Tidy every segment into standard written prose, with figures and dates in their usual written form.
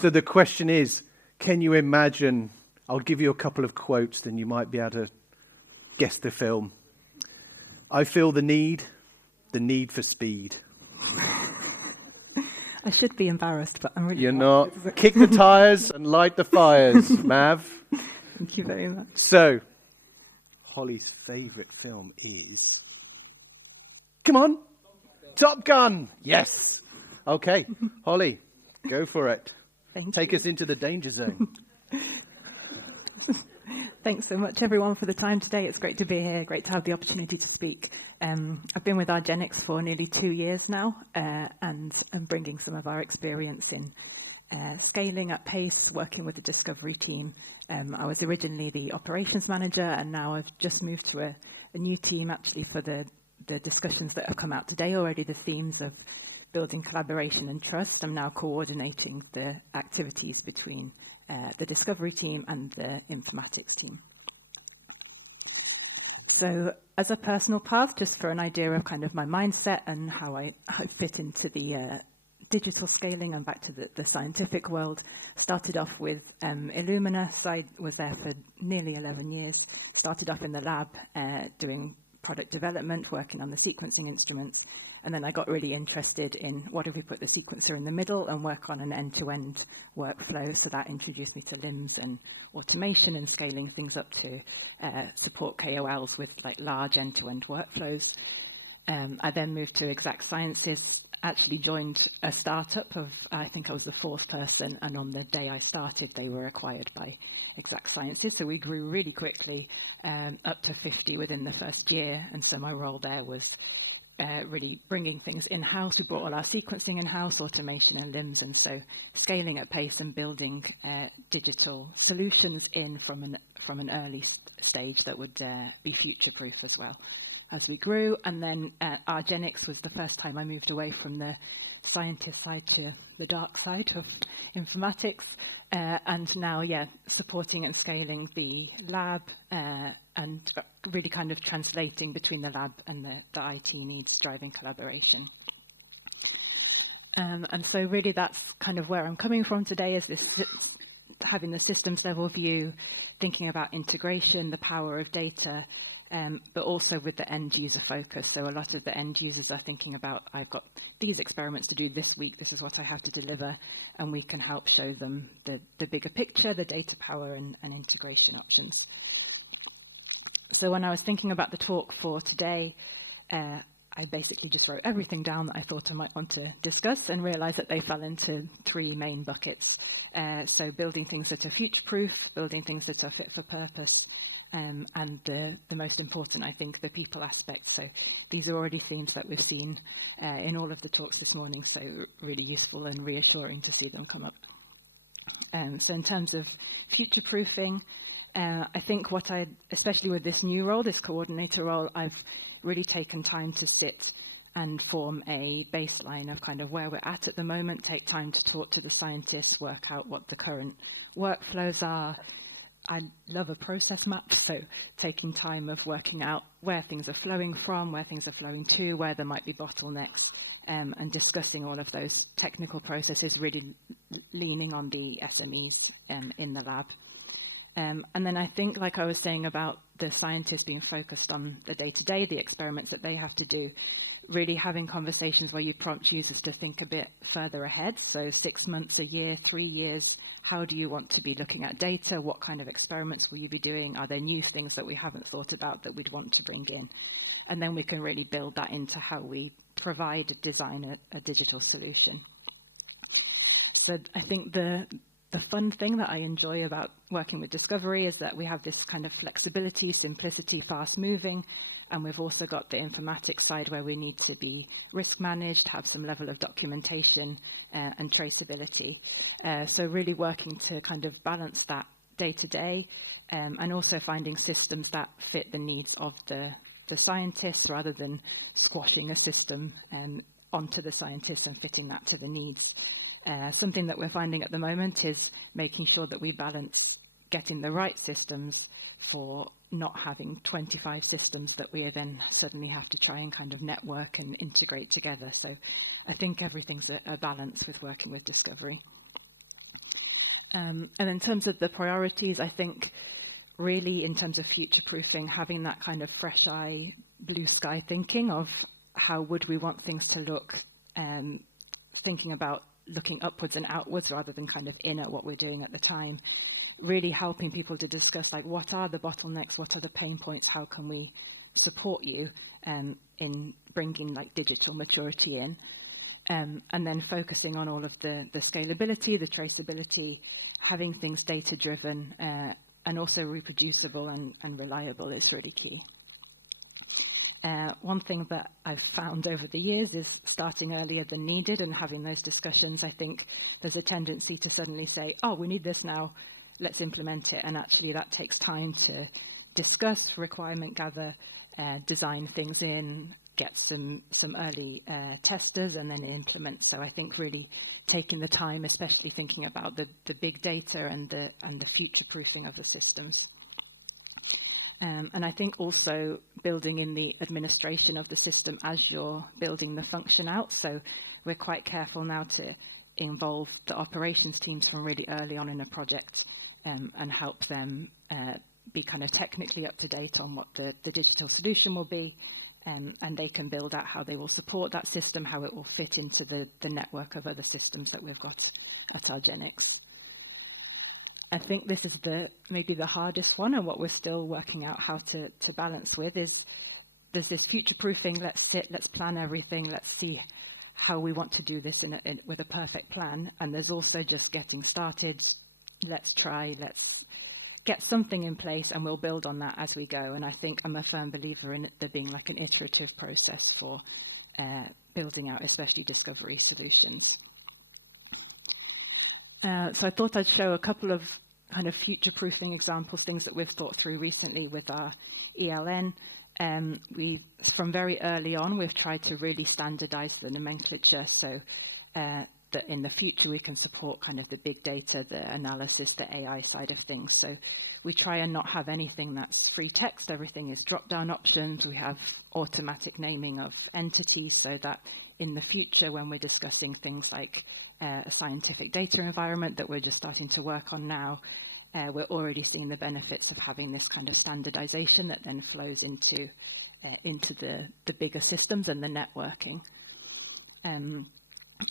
So the question is, can you imagine, I'll give you a couple of quotes, then you might be able to guess the film. I feel the need for speed. I should be embarrassed, but I'm really You're not. not. Kick the tires and light the fires, Mav. Thank you very much. So, Holly's favourite film is... Come on. Top Gun. Yes. Okay, Holly, go for it. Take us into the danger zone. Thanks so much, everyone, for the time today. It's great to be here. Great to have the opportunity to speak. I've been with argenx for nearly 2 years now, and I'm bringing some of our experience in scaling at pace, working with the discovery team. I was originally the operations manager, and now I've just moved to a new team, actually, for the discussions that have come out today already, the themes of building collaboration and trust. I'm now coordinating the activities between the discovery team and the informatics team. So as a personal path, just for an idea of kind of my mindset and how I fit into the digital scaling and back to the scientific world, started off with Illumina. So I was there for nearly 11 years. Started off in the lab doing product development, working on the sequencing instruments. And then I got really interested in what if we put the sequencer in the middle and work on an end-to-end workflow. So that introduced me to LIMS and automation and scaling things up to support KOLs with like large end-to-end workflows. I then moved to Exact Sciences, actually joined a startup of, I think I was the fourth person, and on the day I started, they were acquired by Exact Sciences. So we grew really quickly, up to 50 within the first year. And so my role there was really bringing things in-house. We brought all our sequencing in-house, automation and LIMS, and so scaling at pace and building digital solutions in from an early stage that would be future-proof as well as we grew. And then argenx was the first time I moved away from the scientist side to the dark side of informatics, and now, supporting and scaling the lab and really kind of translating between the lab and the IT needs, driving collaboration. And so really that's kind of where I'm coming from today, is this having the systems level view, thinking about integration, the power of data, but also with the end user focus. So a lot of the end users are thinking about, I've got these experiments to do this week, this is what I have to deliver, and we can help show them the bigger picture, the data power and integration options. So when I was thinking about the talk for today, I basically just wrote everything down that I thought I might want to discuss and realized that they fell into three main buckets. So building things that are future-proof, building things that are fit for purpose, and the most important, I think, the people aspect. So these are already themes that we've seen in all of the talks this morning, so really useful and reassuring to see them come up. So in terms of future-proofing, I think what especially with this new role, this coordinator role, I've really taken time to sit and form a baseline of kind of where we're at the moment, take time to talk to the scientists, work out what the current workflows are. I love a process map, so taking time of working out where things are flowing from, where things are flowing to, where there might be bottlenecks, and discussing all of those technical processes, really leaning on the SMEs in the lab. And then I think, like I was saying about the scientists being focused on the day-to-day, the experiments that they have to do, really having conversations where you prompt users to think a bit further ahead. So 6 months, a year, 3 years, how do you want to be looking at data? What kind of experiments will you be doing? Are there new things that we haven't thought about that we'd want to bring in? And then we can really build that into how we design a digital solution. So I think the fun thing that I enjoy about working with discovery is that we have this kind of flexibility, simplicity, fast moving, and we've also got the informatics side where we need to be risk managed, have some level of documentation and traceability. So really working to kind of balance that day to day, and also finding systems that fit the needs of the scientists rather than squashing a system onto the scientists and fitting that to the needs. Something that we're finding at the moment is making sure that we balance getting the right systems for not having 25 systems that we then suddenly have to try and kind of network and integrate together. So I think everything's a balance with working with discovery. And in terms of the priorities, I think really in terms of future-proofing, having that kind of fresh eye, blue sky thinking of how would we want things to look, thinking about looking upwards and outwards rather than kind of in at what we're doing at the time, really helping people to discuss like what are the bottlenecks, what are the pain points, how can we support you in bringing like digital maturity in, and then focusing on all of the scalability, the traceability, having things data-driven and also reproducible and reliable is really key. One thing that I've found over the years is starting earlier than needed and having those discussions. I think there's a tendency to suddenly say, oh, we need this now, let's implement it. And actually that takes time to discuss, requirement gather, design things in, get some early testers and then implement. So I think really taking the time, especially thinking about the big data and the future-proofing of the systems. And I think also building in the administration of the system as you're building the function out. So we're quite careful now to involve the operations teams from really early on in a project and help them be kind of technically up to date on what the digital solution will be. And they can build out how they will support that system, how it will fit into the network of other systems that we've got at argenx. I think this is maybe the hardest one, and what we're still working out how to balance with is there's this future-proofing, let's plan everything, let's see how we want to do this with a perfect plan, and there's also just getting started, let's get something in place and we'll build on that as we go. And I think I'm a firm believer in there being like an iterative process for building out, especially discovery solutions. So I thought I'd show a couple of kind of future-proofing examples, things that we've thought through recently with our ELN. From very early on, we've tried to really standardize the nomenclature so that in the future we can support kind of the big data, the analysis, the AI side of things. So we try and not have anything that's free text. Everything is drop-down options. We have automatic naming of entities so that in the future when we're discussing things like a scientific data environment that we're just starting to work on now, we're already seeing the benefits of having this kind of standardization that then flows into the bigger systems and the networking.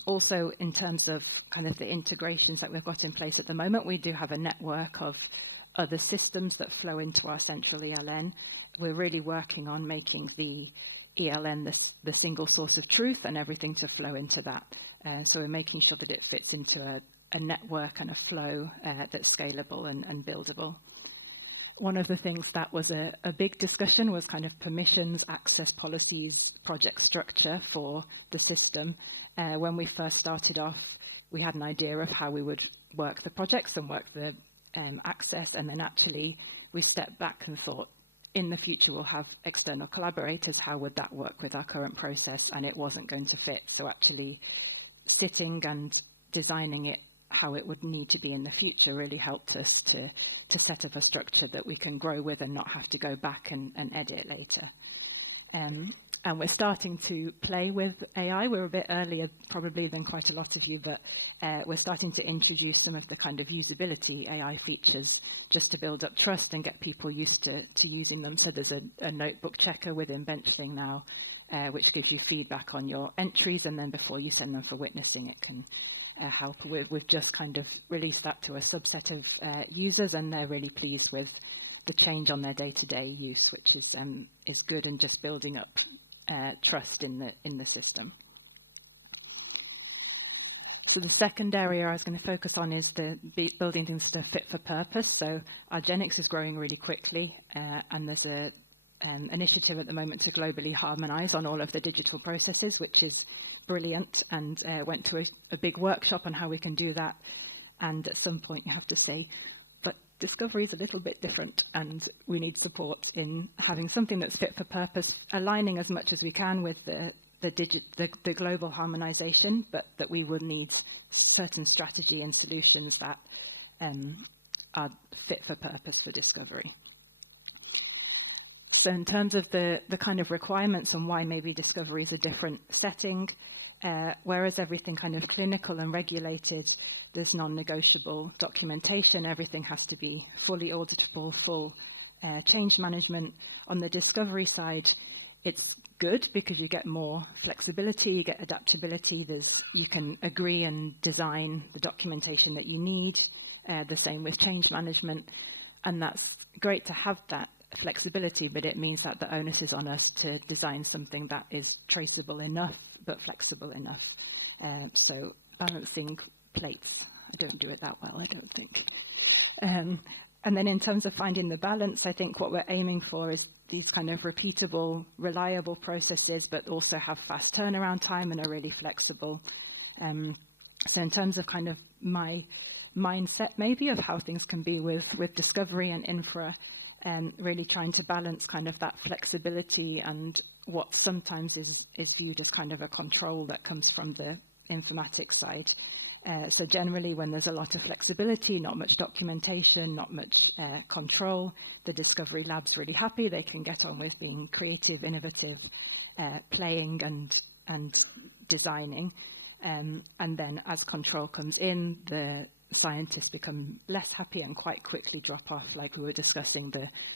Also, in terms of kind of the integrations that we've got in place at the moment, we do have a network of other systems that flow into our central ELN. We're really working on making the ELN the single source of truth and everything to flow into that. So we're making sure that it fits into a network and a flow that's scalable and buildable. One of the things that was a big discussion was kind of permissions, access policies, project structure for the system. When we first started off, we had an idea of how we would work the projects and work the access, and then actually we stepped back and thought, in the future we'll have external collaborators, how would that work with our current process? And it wasn't going to fit. So actually sitting and designing it how it would need to be in the future really helped us to set up a structure that we can grow with and not have to go back and edit later. And we're starting to play with AI. We're a bit earlier probably than quite a lot of you, but we're starting to introduce some of the kind of usability AI features just to build up trust and get people used to using them. So there's a notebook checker within Benchling now, which gives you feedback on your entries, and then before you send them for witnessing, it can help. We've just kind of released that to a subset of users, and they're really pleased with the change on their day-to-day use, which is good and just building up trust in the system. So the second area I was going to focus on is building things that are fit for purpose. So argenx is growing really quickly, and there's an initiative at the moment to globally harmonize on all of the digital processes, which is brilliant, and went to a big workshop on how we can do that. And at some point you have to say, but discovery is a little bit different, and we need support in having something that's fit for purpose, aligning as much as we can with the global harmonization, but that we will need certain strategy and solutions that are fit for purpose for discovery. So in terms of the kind of requirements and why maybe discovery is a different setting, whereas everything kind of clinical and regulated, there's non-negotiable documentation. Everything has to be fully auditable, full change management. On the discovery side, it's good because you get more flexibility, you get adaptability. You can agree and design the documentation that you need. The same with change management. And that's great to have that flexibility, but it means that the onus is on us to design something that is traceable enough, but flexible enough. So balancing plates, I don't do it that well, I don't think. And then in terms of finding the balance, I think what we're aiming for is these kind of repeatable, reliable processes, but also have fast turnaround time and are really flexible. So in terms of kind of my mindset maybe of how things can be with discovery and infra, really trying to balance kind of that flexibility and what sometimes is viewed as kind of a control that comes from the informatics side. So generally when there's a lot of flexibility, not much documentation, not much control, the discovery lab's really happy. They can get on with being creative, innovative, playing and designing. And then as control comes in, the scientists become less happy and quite quickly drop off. Like we were discussing,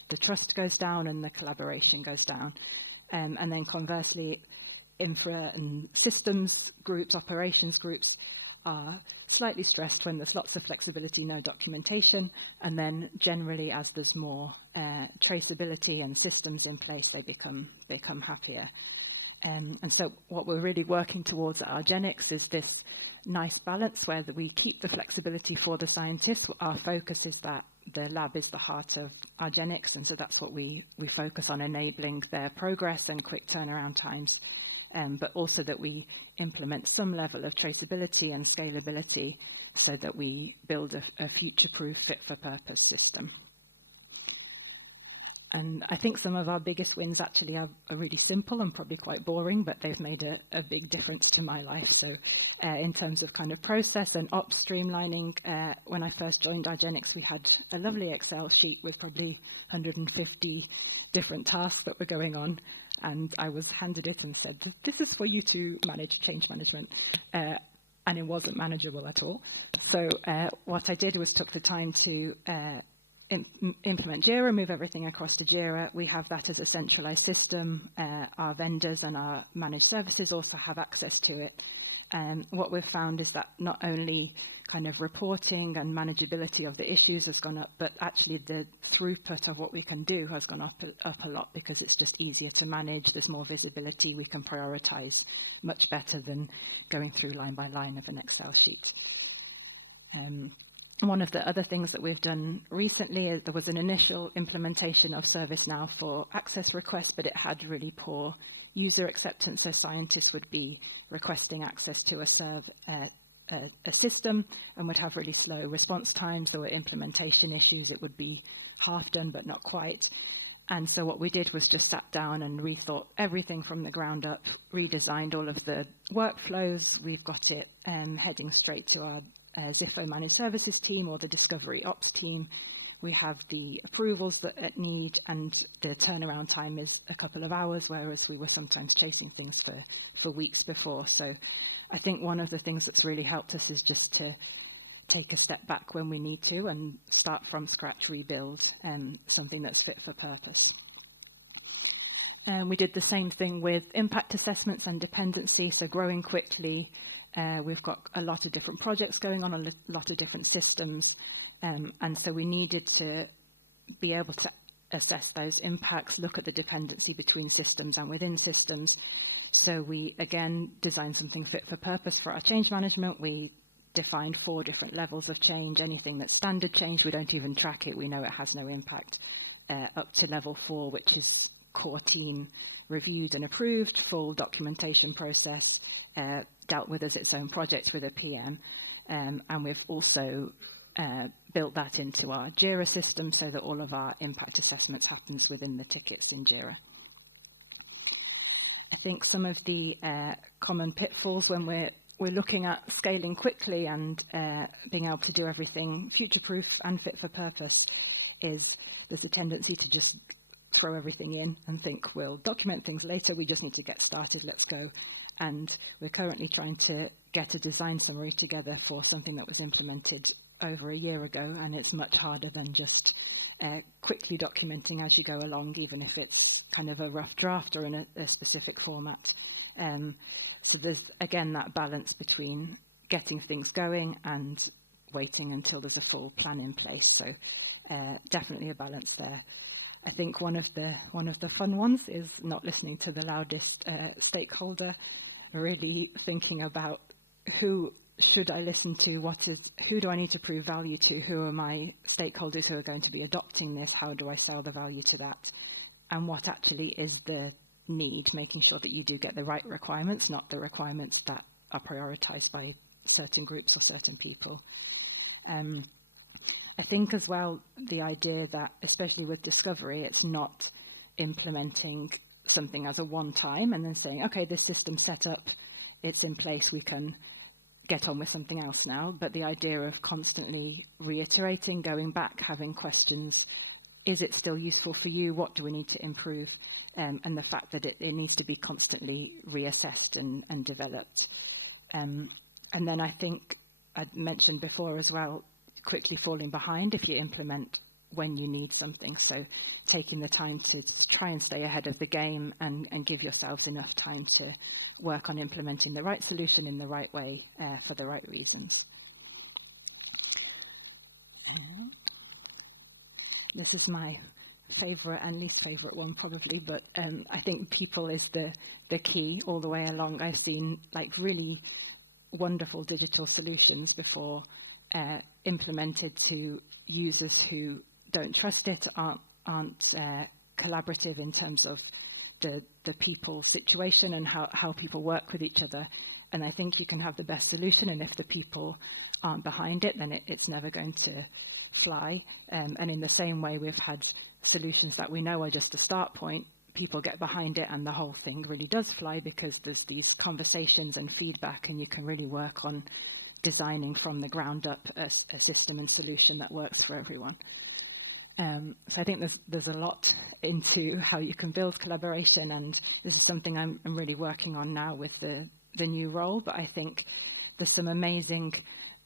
the trust goes down and the collaboration goes down. And then conversely, infra and systems groups, operations groups are slightly stressed when there's lots of flexibility, no documentation. And then generally, as there's more traceability and systems in place, they become happier. And so what we're really working towards at argenx is this nice balance where we keep the flexibility for the scientists. Our focus is that the lab is the heart of argenx, and so that's what we focus on, enabling their progress and quick turnaround times, but also that we implement some level of traceability and scalability so that we build a future-proof, fit-for-purpose system. And I think some of our biggest wins actually are really simple and probably quite boring, but they've made a big difference to my life. So in terms of kind of process and ops streamlining, when I first joined argenx, we had a lovely Excel sheet with probably 150 different tasks that were going on. And I was handed it and said, this is for you to manage change management. And it wasn't manageable at all. So what I did was took the time to implement Jira, move everything across to Jira. We have that as a centralized system. Our vendors and our managed services also have access to it. What we've found is that not only kind of reporting and manageability of the issues has gone up, but actually the throughput of what we can do has gone up a lot because it's just easier to manage. There's more visibility. We can prioritize much better than going through line by line of an Excel sheet. One of the other things that we've done recently is there was an initial implementation of ServiceNow for access requests, but it had really poor user acceptance, so scientists would be requesting access to a system and would have really slow response times. There were implementation issues. It would be half done, but not quite. And so what we did was just sat down and rethought everything from the ground up, redesigned all of the workflows. We've got it heading straight to our Ziffo Managed Services team or the Discovery Ops team. We have the approvals that it need, and the turnaround time is a couple of hours, whereas we were sometimes chasing things for weeks before. So I think one of the things that's really helped us is just to take a step back when we need to and start from scratch, rebuild something that's fit for purpose. And we did the same thing with impact assessments and dependency, so growing quickly. We've got a lot of different projects going on, a lot of different systems, and so we needed to be able to assess those impacts, look at the dependency between systems and within systems. So we, again, designed something fit for purpose for our change management. We defined 4 different levels of change. Anything that's standard change, we don't even track it. We know it has no impact. Up to level 4, which is core team reviewed and approved, full documentation process, dealt with as its own project with a PM. And we've also built that into our Jira system so that all of our impact assessments happens within the tickets in Jira. I think some of the common pitfalls when we're looking at scaling quickly and being able to do everything future-proof and fit for purpose is there's a tendency to just throw everything in and think we'll document things later. We just need to get started. Let's go. And we're currently trying to get a design summary together for something that was implemented over a year ago, and it's much harder than just quickly documenting as you go along, even if it's kind of a rough draft or in a specific format. So there's, again, that balance between getting things going and waiting until there's a full plan in place. So definitely a balance there. I think one of the fun ones is not listening to the loudest stakeholder, really thinking about who should I listen to, who do I need to prove value to, who are my stakeholders who are going to be adopting this, how do I sell the value to that, and what actually is the need, making sure that you do get the right requirements, not the requirements that are prioritized by certain groups or certain people. I think as well the idea that, especially with discovery, it's not implementing something as a one-time and then saying, okay, this system's set up, it's in place, we can get on with something else now. But the idea of constantly reiterating, going back, having questions, is it still useful for you? What do we need to improve? And the fact that it needs to be constantly reassessed and developed. And then I think I mentioned before as well, quickly falling behind if you implement when you need something. So taking the time to try and stay ahead of the game and give yourselves enough time to work on implementing the right solution in the right way for the right reasons. And this is my favorite and least favorite one probably, but I think people is the key all the way along. I've seen like really wonderful digital solutions before implemented to users who don't trust it, aren't collaborative in terms of the people situation and how people work with each other. And I think you can have the best solution, and if the people aren't behind it, then it's never going to fly. And in the same way, we've had solutions that we know are just a start point, people get behind it and the whole thing really does fly because there's these conversations and feedback, and you can really work on designing from the ground up a system and solution that works for everyone. So I think there's a lot into how you can build collaboration, and this is something I'm really working on now with the new role. But I think there's some amazing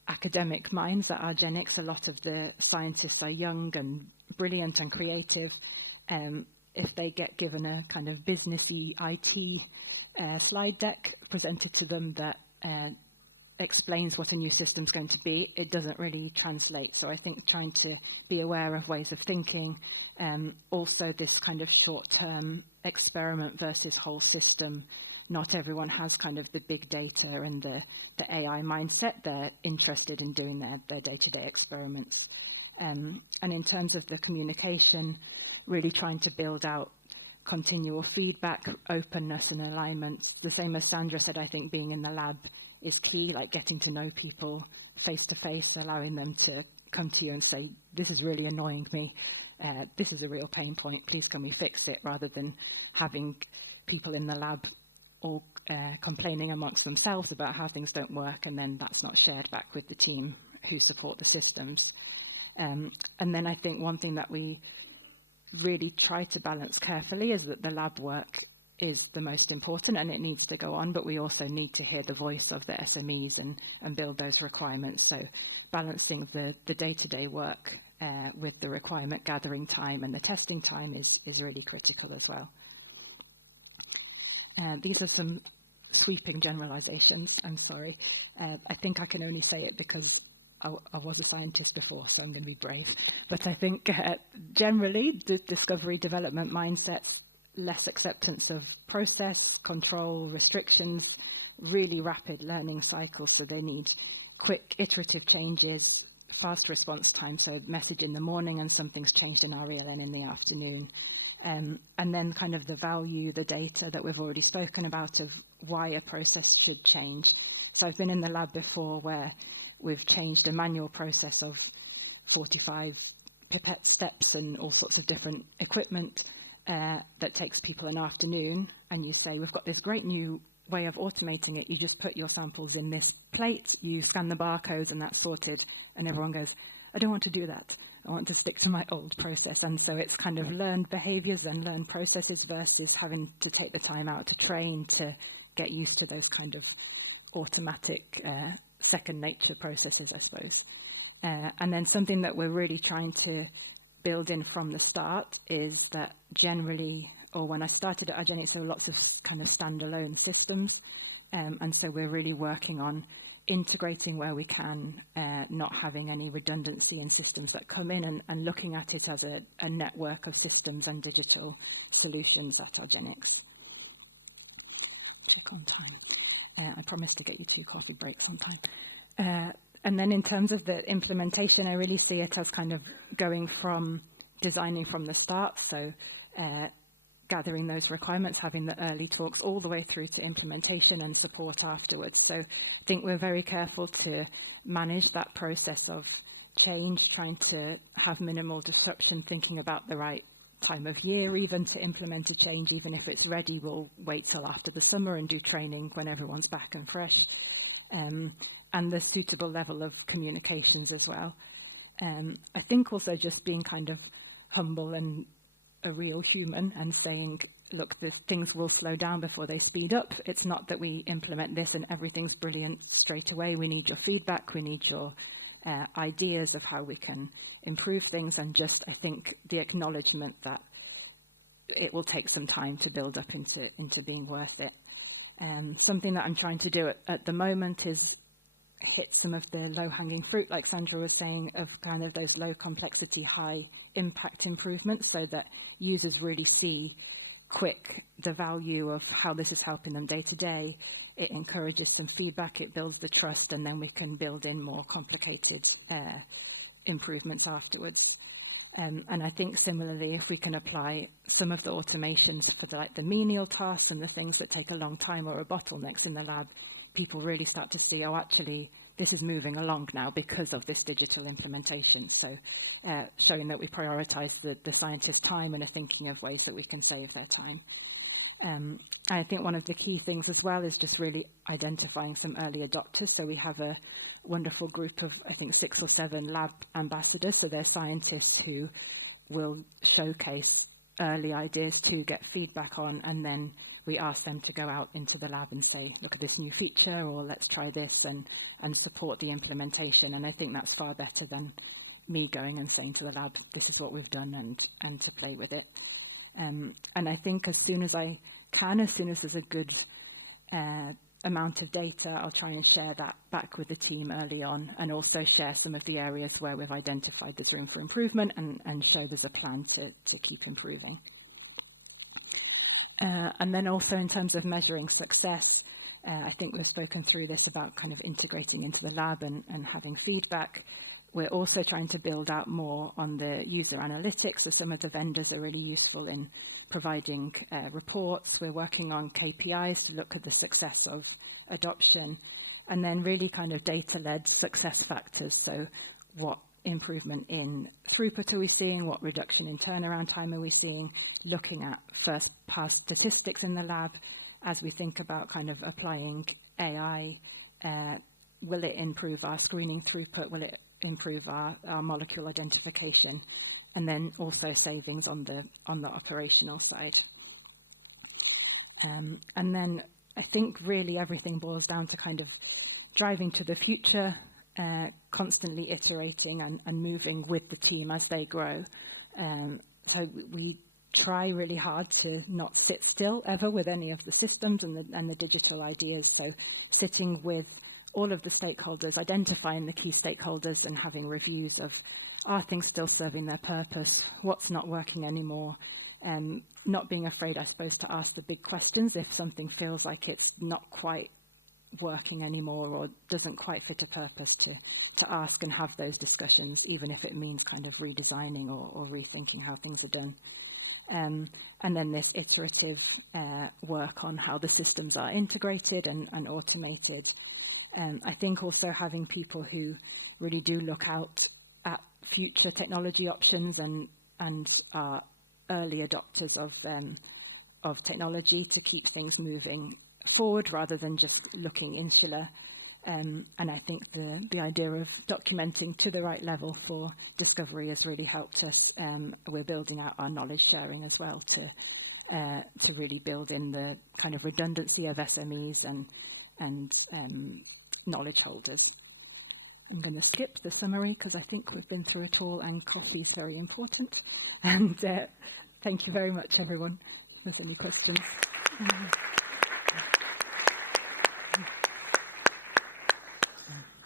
academic minds at argenx. A lot of the scientists are young and brilliant and creative. If they get given a kind of businessy IT slide deck presented to them that explains what a new system's going to be, it doesn't really translate. So I think trying to be aware of ways of thinking, also this kind of short-term experiment versus whole system. Not everyone has kind of the big data and the AI mindset. They're interested in doing their day-to-day experiments. And in terms of the communication, really trying to build out continual feedback, openness and alignment. The same as Sandra said, I think being in the lab is key, like getting to know people face to face, allowing them to come to you and say, this is really annoying me, this is a real pain point, please can we fix it, rather than having people in the lab all complaining amongst themselves about how things don't work, and then that's not shared back with the team who support the systems. And then I think one thing that we really try to balance carefully is that the lab work is the most important and it needs to go on, but we also need to hear the voice of the SMEs and build those requirements. So balancing the day-to-day work with the requirement gathering time and the testing time is really critical as well. These are some sweeping generalizations, I'm sorry. I think I can only say it because I was a scientist before, so I'm going to be brave. But I think generally the discovery development mindsets, less acceptance of process, control, restrictions, really rapid learning cycles, so they need quick iterative changes, fast response time, so message in the morning and something's changed in our ELN in the afternoon. And then kind of the value, the data that we've already spoken about of why a process should change. So I've been in the lab before where we've changed a manual process of 45 pipette steps and all sorts of different equipment that takes people an afternoon, and you say, we've got this great new way of automating it. You just put your samples in this plate, you scan the barcodes, and that's sorted. And everyone goes, I don't want to do that. I want to stick to my old process. And so it's kind of learned behaviors and learned processes versus having to take the time out to train, to get used to those kind of automatic second nature processes, I suppose. And then something that we're really trying to build in from the start is that generally, or when I started at argenx, there were lots of kind of standalone systems. And so we're really working on integrating where we can, not having any redundancy in systems that come in, and looking at it as a network of systems and digital solutions at argenx. Check on time. I promised to get you 2 coffee breaks on time. And then in terms of the implementation, I really see it as kind of going from designing from the start, so gathering those requirements, having the early talks, all the way through to implementation and support afterwards. So I think we're very careful to manage that process of change, trying to have minimal disruption, thinking about the right time of year even to implement a change. Even if it's ready, we'll wait till after the summer and do training when everyone's back and fresh. And the suitable level of communications as well. I think also just being kind of humble and a real human and saying, look, the things will slow down before they speed up. It's not that we implement this and everything's brilliant straight away. We need your feedback. We need your ideas of how we can improve things, and just, I think, the acknowledgement that it will take some time to build up into being worth it. Something that I'm trying to do at the moment is hit some of the low-hanging fruit, like Sandra was saying, of kind of those low complexity, high impact improvements, so that users really see quick the value of how this is helping them day to day. It encourages some feedback, it builds the trust, and then we can build in more complicated improvements afterwards. And I think similarly, if we can apply some of the automations for the menial tasks and the things that take a long time or are bottlenecks in the lab, people really start to see, oh, actually, this is moving along now because of this digital implementation. So showing that we prioritize the scientists' time and are thinking of ways that we can save their time. I think one of the key things as well is just really identifying some early adopters. So we have a wonderful group of, I think, 6 or 7 lab ambassadors. So they're scientists who will showcase early ideas to get feedback on, and then we ask them to go out into the lab and say, look at this new feature, or let's try this, and support the implementation. And I think that's far better than me going and saying to the lab, this is what we've done, and to play with it. And I think as soon as I can, as soon as there's a good amount of data, I'll try and share that back with the team early on, and also share some of the areas where we've identified there's room for improvement, and show there's a plan to keep improving. And then also in terms of measuring success, I think we've spoken through this about kind of integrating into the lab and having feedback. We're also trying to build out more on the user analytics, so some of the vendors are really useful in providing reports. We're working on KPIs to look at the success of adoption, and then really kind of data-led success factors. So what improvement in throughput are we seeing? What reduction in turnaround time are we seeing? Looking at first pass statistics in the lab as we think about kind of applying AI. Will it improve our screening throughput? Will it improve our molecule identification? And then also savings on the operational side. And then I think really everything boils down to kind of driving to the future, constantly iterating and moving with the team as they grow. So we try really hard to not sit still ever with any of the systems and the digital ideas. So sitting with all of the stakeholders, identifying the key stakeholders and having reviews of, are things still serving their purpose? What's not working anymore? Not being afraid, I suppose, to ask the big questions if something feels like it's not quite working anymore or doesn't quite fit a purpose, to ask and have those discussions, even if it means kind of redesigning or rethinking how things are done. And then this iterative work on how the systems are integrated and automated. I think also having people who really do look out at future technology options and are early adopters of technology to keep things moving forward rather than just looking insular. And I think the idea of documenting to the right level for discovery has really helped us. We're building out our knowledge sharing as well to to really build in the kind of redundancy of SMEs and knowledge holders. I'm going to skip the summary because I think we've been through it all, and coffee is very important. And thank you very much, everyone. If there's any questions.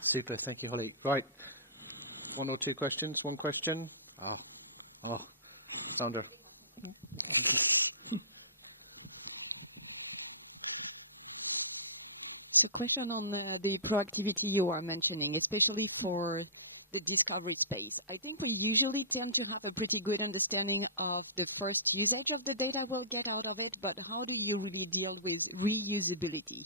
Super, thank you, Holly. Right, one or two questions? One question? Sandra. So question on the proactivity you are mentioning, especially for the discovery space. I think we usually tend to have a pretty good understanding of the first usage of the data we'll get out of it, but how do you really deal with reusability?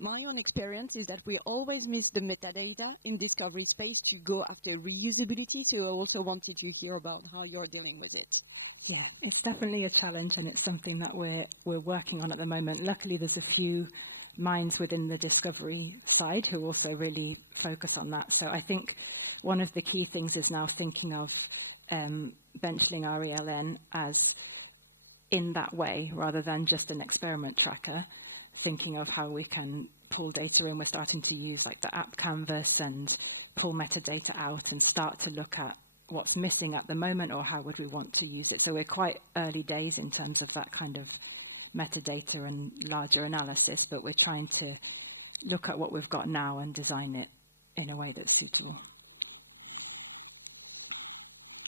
My own experience is that we always miss the metadata in discovery space to go after reusability, so I also wanted to hear about how you're dealing with it. Yeah, it's definitely a challenge, and it's something that we're working on at the moment. Luckily, there's a few minds within the discovery side who also really focus on that. So I think one of the key things is now thinking of benchling RELN as in that way, rather than just an experiment tracker, thinking of how we can pull data in. We're starting to use like the app canvas and pull metadata out and start to look at what's missing at the moment or how would we want to use it. So we're quite early days in terms of that kind of metadata and larger analysis, but we're trying to look at what we've got now and design it in a way that's suitable.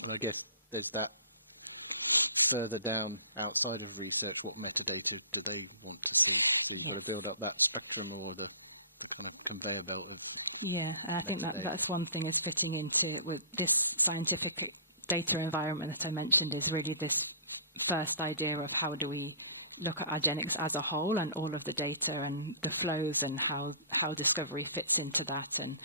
And I guess there's that further down outside of research, what metadata do they want to see? So you've got to build up that spectrum or the kind of conveyor belt of Yeah, and I think that's one thing is fitting into with this scientific data environment that I mentioned is really this first idea of how do we look at argenx as a whole and all of the data and the flows and how discovery fits into that. And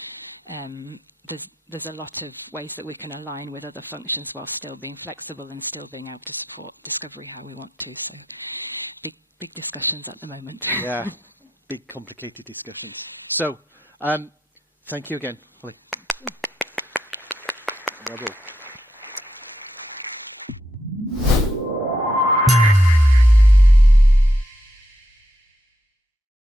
there's a lot of ways that we can align with other functions while still being flexible and still being able to support discovery how we want to. So big discussions at the moment. Yeah, big complicated discussions. So thank you again, Holly. Bravo.